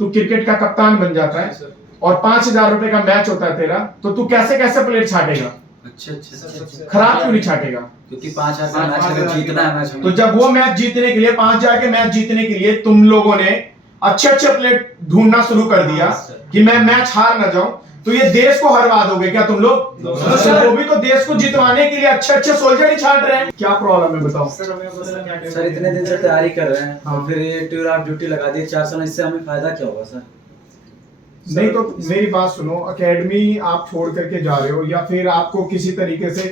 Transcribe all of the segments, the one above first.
तू क्रिकेट का कप्तान बन जाता है और 5,000 रुपए का मैच होता है तेरा, तो तू कैसे कैसे प्लेयर छाटेगा? अच्छा खराब क्यों नहीं छाटेगा? क्योंकि 5,000 का मैच अगर जीतना है मैच में, तो जब वो मैच जीतने के लिए 5,000 के मैच जीतने के लिए तुम लोगों ने अच्छे अच्छे प्लेयर ढूंढना शुरू कर दिया कि मैं मैच हार ना जाऊं, तो ये देश को हरवा दोगे क्या तुम लोग? वो भी तो देश को जितवाने के लिए अच्छे अच्छे सोल्जर ही छाट रहे हैं। क्या प्रॉब्लम है बताओ? सर इतने दिन से तैयारी कर रहे हैं और फिर ये टूर ऑफ ड्यूटी लगा दी 4 साल, इससे हमें फायदा क्या होगा सर? नहीं तो मेरी बात सुनो, एकेडमी आप छोड़ करके जा रहे हो या फिर आपको किसी तरीके से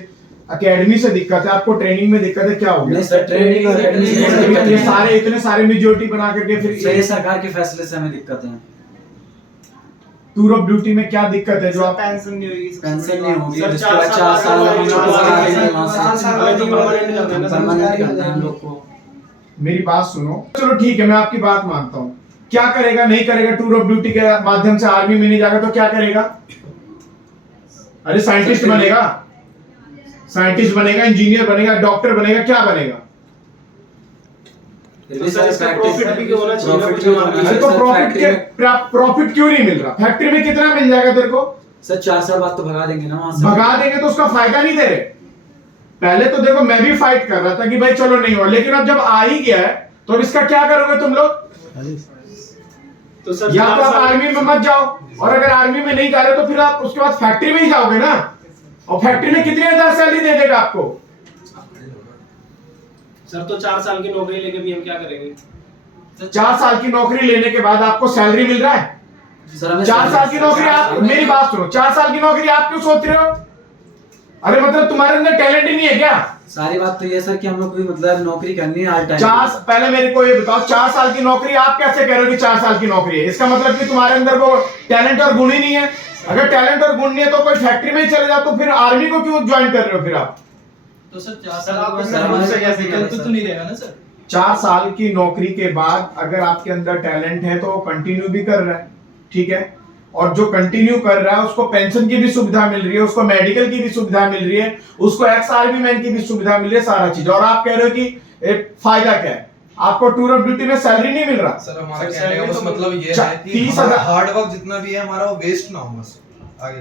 एकेडमी से दिक्कत है, आपको ट्रेनिंग में दिक्कत है, क्या हो गया? नहीं सर, ट्रेनिंग और एकेडमी से ये सारे इतने सारे मेजोरिटी बना करके फिर ये सरकार के फैसले से हमें दिक्कत है। टूर ऑफ ड्यूटी में क्या दिक्कत है? जो आप पेंशन नहीं होगी, पेंशन नहीं होगी, जिसके बाद 4 साल हम लोग को भगा देंगे वहां से, परमानेंट करना है हम लोग को। मेरी बात सुनो, चलो ठीक है मैं आपकी बात मानता हूँ। क्या करेगा? नहीं करेगा टूर ऑफ ड्यूटी के माध्यम से आर्मी में नहीं जाएगा तो क्या करेगा? अरे साइंटिस्ट बनेगा, साइंटिस्ट बनेगा, इंजीनियर बनेगा, डॉक्टर बनेगा, क्या बनेगा? प्रॉफिट क्यों नहीं मिल रहा? फैक्ट्री में कितना मिल जाएगा तेरे को? सर 4 साल बाद तो भगा देंगे ना वहां से। भगा देंगे तो उसका फायदा नहीं दे रहे। पहले तो देखो मैं भी फाइट कर रहा था कि भाई चलो नहीं हो, लेकिन अब जब आ ही गया है तो अब इसका क्या करोगे तुम लोग? तो सर या तो आप आर्मी में मत जाओ, और अगर आर्मी में नहीं जा रहे तो फिर आप उसके बाद फैक्ट्री में ही जाओगे ना, और फैक्ट्री में कितनी हजार सैलरी दे देगा आपको? सर तो 4 साल की नौकरी लेके भी हम क्या करेंगे? 4 साल की नौकरी लेने के बाद आपको सैलरी मिल रहा है? सर 4 साल की नौकरी आप, मेरी बात सुनो, 4 साल की नौकरी आप क्यों सोच रहे हो? अरे मतलब तुम्हारे अंदर टैलेंट ही नहीं है क्या? सारी बात तो ये सर कि हम लोग को भी मतलब नौकरी करनी है हर टाइम। पहले मेरे को ये बताओ, 4 साल की नौकरी आप कैसे कह रहे हो कि 4 साल की नौकरी है? इसका मतलब कि तुम्हारे अंदर वो टैलेंट और गुण ही नहीं है। अगर टैलेंट और गुण नहीं है तो कोई फैक्ट्री में ही चले जाओ, तो फिर आर्मी को क्यों ज्वाइन कर रहे हो फिर आप? तो सर 4 साल तो नहीं रहेगा ना सर? 4 साल की नौकरी के बाद अगर आपके अंदर टैलेंट है तो कंटिन्यू भी कर रहा है, ठीक है, और जो कंटिन्यू कर रहा है उसको पेंशन की भी सुविधा मिल रही है, उसको मेडिकल की भी सुविधा मिल रही है, उसको एक्स आर्मी मैन की भी सुविधा मिल रही है, सारा चीज। और आप कह रहे हो कि एक फायदा क्या है? आपको टूर ऑफ ड्यूटी में सैलरी नहीं मिल रहा। सर हमारा कहने का बस मतलब ये है कि 30,000 हार्ड वर्क जितना भी है हमारा वो वेस्ट ना हो बस आगे।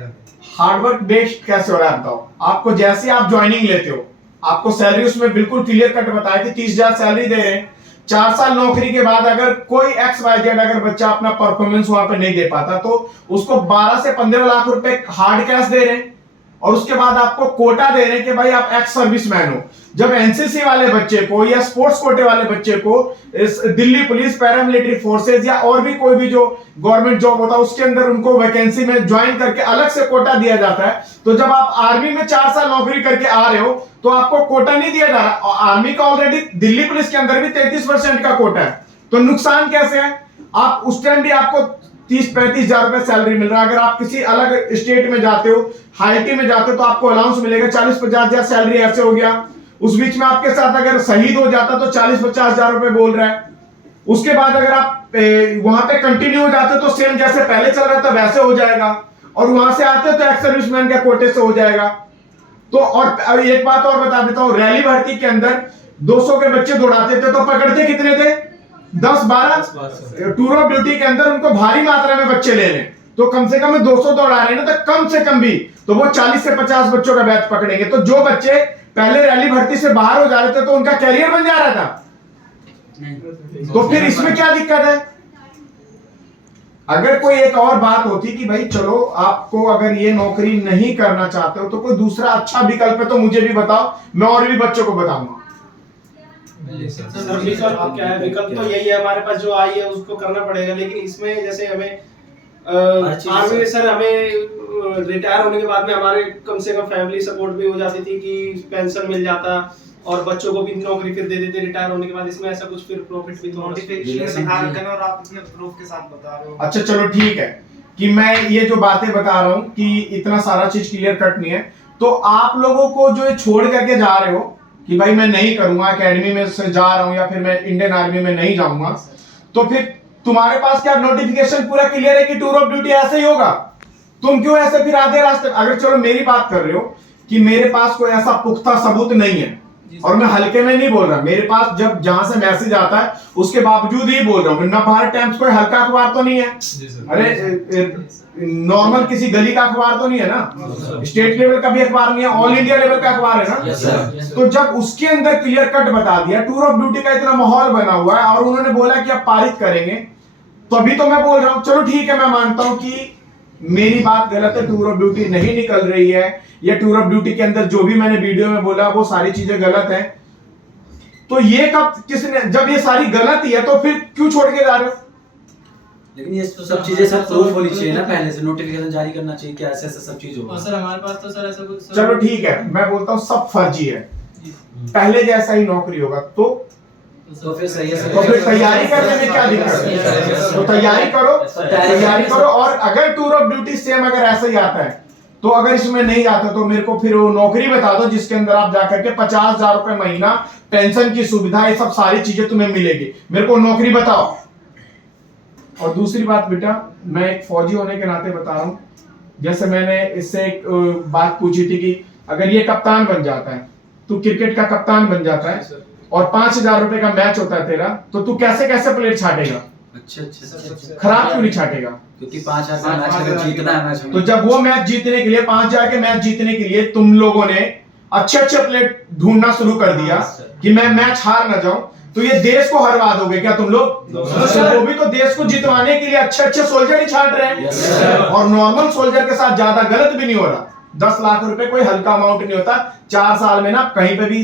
हार्ड वर्क बेस्ड कैसे हो रहा है बताओ? आपको जैसे आप ज्वाइनिंग लेते हो आपको सैलरी उसमें बिल्कुल क्लियर कट बताया कि 30,000 सैलरी दे रहे हैं। 4 साल नौकरी के बाद अगर कोई XYZ अगर बच्चा अपना परफॉर्मेंस वहां पे नहीं दे पाता तो उसको 12 से 15 लाख रुपए हार्ड कैश दे रहे हैं, और उसके बाद आपको कोटा दे रहे हैं कि भाई आप एक्स सर्विसमैन हो। जब एनसीसी वाले बच्चे को या स्पोर्ट्स कोटे वाले बच्चे को इस दिल्ली पुलिस, पैरामिलिट्री फोर्सेज या और भी कोई भी जो गवर्नमेंट जॉब होता है उसके अंदर उनको वैकेंसी में ज्वाइन करके अलग से कोटा दिया जाता है, तो जब आप आर्मी में 4 साल नौकरी करके आ रहे हो तो आपको कोटा नहीं दिया जा रहा। आर्मी का ऑलरेडी दिल्ली पुलिस के अंदर भी 33% का कोटा है, तो नुकसान कैसे है? आप उस टाइम भी आपको 30-35 हजार रुपए सैलरी मिल रहा है। अगर आप किसी अलग स्टेट में जाते हो, हाईटी में जाते हो, तो आपको अलाउंस मिलेगा 40-50 हजार सैलरी, ऐसे हो गया। उस बीच में आपके साथ अगर शहीद हो जाता तो 40-50 हजार रुपए बोल रहा है। उसके बाद अगर आप वहां पे कंटिन्यू हो जाते तो सेम जैसे पहले चल रहा था वैसे हो जाएगा, और वहां से आते तो एक्स सर्विसमैन के कोटे से हो जाएगा। तो और एक बात और बता देता हूं, रैली भर्ती के अंदर 200 के बच्चे दौड़ाते थे तो पकड़ते कितने थे? 10-12। टूर ऑफ ड्यूटी के अंदर उनको भारी मात्रा में बच्चे ले लें तो कम से कम 200 दौड़ा रहे हैं ना, तो कम से कम भी तो वो 40 से 50 बच्चों का बैच पकड़ेंगे। तो जो बच्चे पहले रैली भर्ती से बाहर हो जा रहे थे तो उनका कैरियर बन जा रहा था, तो फिर इसमें क्या दिक्कत है? अगर कोई एक और बात होती कि भाई चलो आपको अगर ये नौकरी नहीं करना चाहते हो तो कोई दूसरा अच्छा विकल्प है तो मुझे भी बताओ, मैं और भी बच्चों को बताऊंगा। सर विकल्प क्या है? विकल्प तो यही है, हमारे पास जो आई है उसको करना पड़ेगा। लेकिन इसमें जैसे हमें आर्मी में सर हमें रिटायर होने के बाद में हमारे कम से कम फैमिली सपोर्ट भी हो जाती थी कि पेंशन मिल जाता, और बच्चों को भी नौकरी फिर दे देते रिटायर होने के बाद। इसमें ऐसा कुछ फिर प्रॉफिट भी तो और आप इतने प्रूफ के साथ बता रहे हो। अच्छा चलो ठीक है कि मैं ये जो बातें बता रहा हूं कि इतना सारा चीज क्लियर कट नहीं है, तो आप लोगों को जो छोड़ करके जा रहे हो कि भाई मैं नहीं करूंगा, एकेडमी में से जा रहा हूं या फिर मैं इंडियन आर्मी में नहीं जाऊंगा, तो फिर तुम्हारे पास क्या नोटिफिकेशन पूरा क्लियर है कि टूर ऑफ ड्यूटी ऐसे ही होगा? तुम क्यों ऐसे फिर आधे रास्ते? अगर चलो मेरी बात कर रहे हो कि मेरे पास कोई ऐसा पुख्ता सबूत नहीं है और मैं हल्के में नहीं बोल रहा, मेरे पास जब जहां से मैसेज आता है उसके बावजूद ही बोल रहा हूँ। नवभारत टाइम्स कोई हल्का अखबार तो नहीं है, जी सर। अरे नॉर्मल किसी गली का अखबार तो नहीं है ना, स्टेट लेवल का भी अखबार नहीं है, ऑल इंडिया लेवल का अखबार है ना। तो जब उसके अंदर क्लियर कट बता दिया, टूर ऑफ ड्यूटी का इतना माहौल बना हुआ है और उन्होंने बोला कि अब पारित करेंगे, तो अभी तो मैं बोल रहा हूँ चलो ठीक है, मैं मानता हूँ कि मेरी बात गलत है, टूर ऑफ ड्यूटी नहीं निकल रही है, या टूर ऑफ ड्यूटी के अंदर जो भी मैंने वीडियो में बोला वो सारी चीजें गलत है। तो ये कब किसने, जब ये सारी गलत ही है तो फिर क्यों छोड़ के जा रहे हो? लेकिन ये तो सब चीजें सब प्रूफ होनी चाहिए ना, पहले से नोटिफिकेशन जारी करना चाहिए कि ऐसे ऐसे सब चीज होगा। सर हमारे पास तो सर ऐसा कुछ चलो ठीक है, मैं बोलता हूँ सब फर्जी है, पहले जैसा ही नौकरी होगा तो फिर सही है। तो फिर तैयारी करने में क्या दिक्कत है? तो तैयारी करो और अगर टूर ऑफ ड्यूटी सेम अगर ऐसा ही आता है, तो अगर इसमें नहीं आता तो मेरे को फिर वो नौकरी बता दो जिसके अंदर आप जाकर के 50,000 रुपए महीना, पेंशन की सुविधा, ये सब सारी चीजें तुम्हें मिलेगी, मेरे को नौकरी बताओ। और दूसरी बात बेटा, मैं एक फौजी होने के नाते बता रहा हूं, जैसे मैंने इससे एक बात पूछी थी कि अगर ये कप्तान बन जाता है, तू क्रिकेट का कप्तान बन जाता है और 5,000 रुपए का मैच होता है तेरा, तो तू कैसे कैसे प्लेयर छाटेगा? अच्छा। खराब क्यों नहीं छाटेगा? क्योंकि 5,000 का मैच अगर जीतना है मैच में, तो जब वो मैच जीतने के लिए, 5,000 के मैच जीतने के लिए तुम लोगों ने अच्छे अच्छे प्लेयर ढूंढना शुरू कर दिया कि मैं मैच हार ना जाऊं, तो ये देश को हरवा दोगे क्या तुम लोग? वो भी तो देश को जितवाने के लिए अच्छे अच्छे सोल्जर ही छाट रहे हैं, और नॉर्मल सोल्जर के साथ ज्यादा गलत भी नहीं हो रहा। 10 लाख रुपए कोई हल्का अमाउंट नहीं होता। 4 साल में ना कहीं पे भी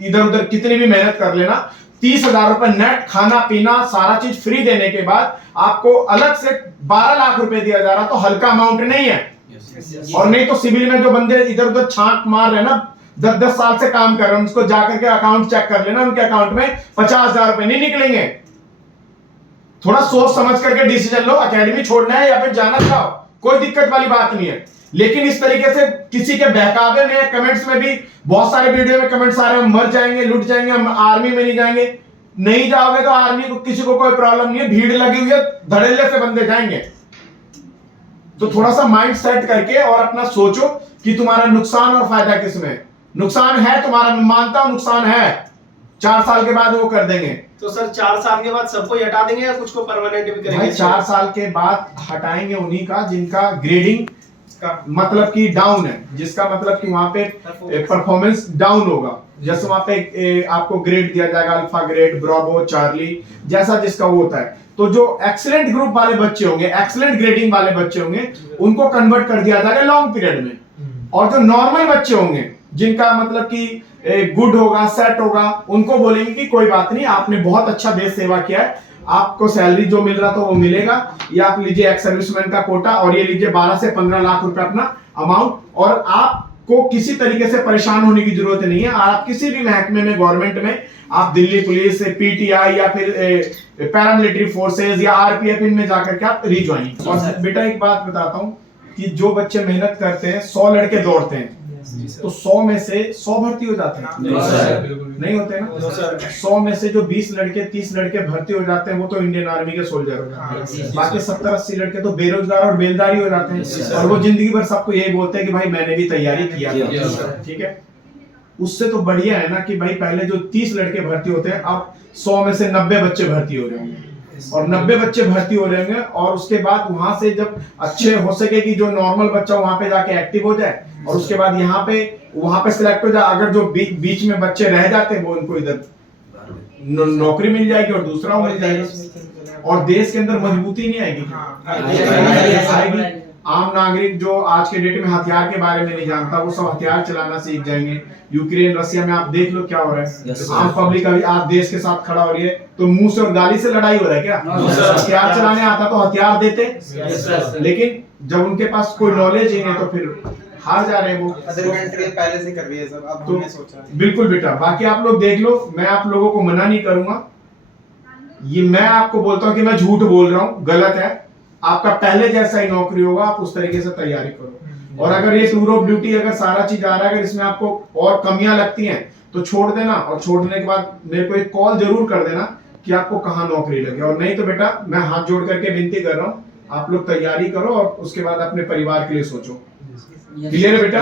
इधर उधर कितनी भी मेहनत कर लेना, 30,000 रुपए नेट, खाना पीना सारा चीज फ्री देने के बाद आपको अलग से 12 लाख रुपए दिया जा रहा, तो हल्का अमाउंट नहीं है। और नहीं तो सिविल में जो बंदे इधर उधर छांट मार रहे हैं ना, 10-10 साल से काम कर रहे हैं, उसको जाकर के अकाउंट चेक कर लेना, उनके अकाउंट में 50,000 रुपए नहीं निकलेंगे। थोड़ा सोच समझ करके डिसीजन लो, एकेडमी छोड़ना है या फिर जाना चाहो, कोई दिक्कत वाली बात नहीं है। लेकिन इस तरीके से किसी के बहकावे में, कमेंट्स में भी बहुत सारे वीडियो में कमेंट्स आ रहे हैं, मर जाएंगे, लुट जाएंगे, हम आर्मी में नहीं जाएंगे। नहीं जाओगे तो आर्मी को किसी को कोई प्रॉब्लम नहीं है, भीड़ लगी हुई है, धड़ल्ले से बंदे जाएंगे। तो थोड़ा सा माइंड सेट करके और अपना सोचो कि तुम्हारा नुकसान और फायदा किसमें। नुकसान है तुम्हारा, मैं मानता हूं नुकसान है, 4 साल के बाद वो कर देंगे। तो सर 4 साल के बाद सबको हटा देंगे या कुछ को परमानेंट भी करेंगे? 4 साल के बाद हटाएंगे उन्हीं का जिनका ग्रेडिंग का मतलब कि डाउन है, जिसका मतलब कि वहां पे परफॉर्मेंस डाउन होगा। जैसे वहां पे आपको ग्रेड दिया जाएगा, अल्फा ग्रेड, ब्रावो, चार्ली, जैसा जिसका वो होता है। तो जो एक्सीलेंट ग्रुप वाले बच्चे होंगे, एक्सीलेंट ग्रेडिंग वाले बच्चे होंगे, उनको कन्वर्ट कर दिया जाएगा लॉन्ग पीरियड में। और जो नॉर्मल बच्चे होंगे जिनका मतलब कि गुड होगा, सेट होगा, उनको बोलेंगे कि कोई बात नहीं, आपने बहुत अच्छा देश सेवा किया है, आपको सैलरी जो मिल रहा था वो मिलेगा, या आप लीजिए एक्स सर्विसमैन का कोटा, और ये लीजिए 12 से 15 लाख रुपए अपना अमाउंट, और आपको किसी तरीके से परेशान होने की जरूरत नहीं है। आप किसी भी महकमे में, गवर्नमेंट में, आप दिल्ली पुलिस, पीटीआई या फिर पैरामिलिट्री फोर्सेज या आरपीएफ, इनमें जाकर के आप रिज्वाइन। और बेटा एक बात बताता हूँ कि जो बच्चे मेहनत करते हैं, 100 लड़के दौड़ते हैं, तो 100 में से 100 भर्ती हो जाते हैं? नहीं होते ना। 100 में से जो 20 लड़के, 30 लड़के भर्ती हो जाते हैं, वो तो इंडियन आर्मी के सोल्जर हो जाते हैं। बाकी 70-80 लड़के तो बेरोजगार और बेलदारी हो जाते हैं, और वो जिंदगी भर सबको यही बोलते हैं कि भाई मैंने भी तैयारी किया था। ठीक है, उससे तो बढ़िया है ना कि भाई पहले जो 30 लड़के भर्ती होते हैं, अब 100 में से 90 बच्चे भर्ती हो रहे होंगे, और 90 बच्चे भर्ती हो रहे होंगे, और उसके बाद वहां से जब अच्छे हो सके कि जो नॉर्मल बच्चा वहां पे जाके एक्टिव हो जाए, और उसके बाद वहां पे सिलेक्ट हो जाए। अगर जो बीच में बच्चे रह जाते हैं, वो उनको इधर नौकरी मिल जाएगी और दूसरा मिल जाएगा, और देश के अंदर मजबूती नहीं आएगी। आम नागरिक जो आज के डेट में हथियार के बारे में नहीं जानता, वो सब हथियार चलाना सीख जाएंगे। यूक्रेन, रशिया में आप देख लो क्या हो रहा है। आम पब्लिक अभी आप देश के साथ खड़ा हो रही है, तो मुंह से और गाली से लड़ाई हो रहा है क्या? हथियार चलाने आता तो हथियार देते, लेकिन जब उनके पास कोई नॉलेज ही नहीं, तो फिर हार जा रहे हैं वो। पहले से कर रही है सब, अब हमने सोचा। बिल्कुल बेटा, बाकी आप लोग देख लो, मैं आप लोगों को मना नहीं करूंगा। ये मैं आपको बोलता हूं कि मैं झूठ बोल रहा हूं, गलत है। आपका पहले जैसा ही नौकरी होगा, आप उस तरीके से तैयारी करो। और अगर ये टूर ऑफ ड्यूटी, अगर सारा चीज आ रहा है, अगर इसमें आपको और कमियां लगती हैं तो छोड़ देना, और छोड़ने के बाद मेरे को एक कॉल जरूर कर देना कि आपको कहाँ नौकरी लगे। और नहीं तो बेटा, मैं हाथ जोड़ करके विनती कर रहा हूँ, आप लोग तैयारी करो और उसके बाद अपने परिवार के लिए सोचो। क्लियर है बेटा?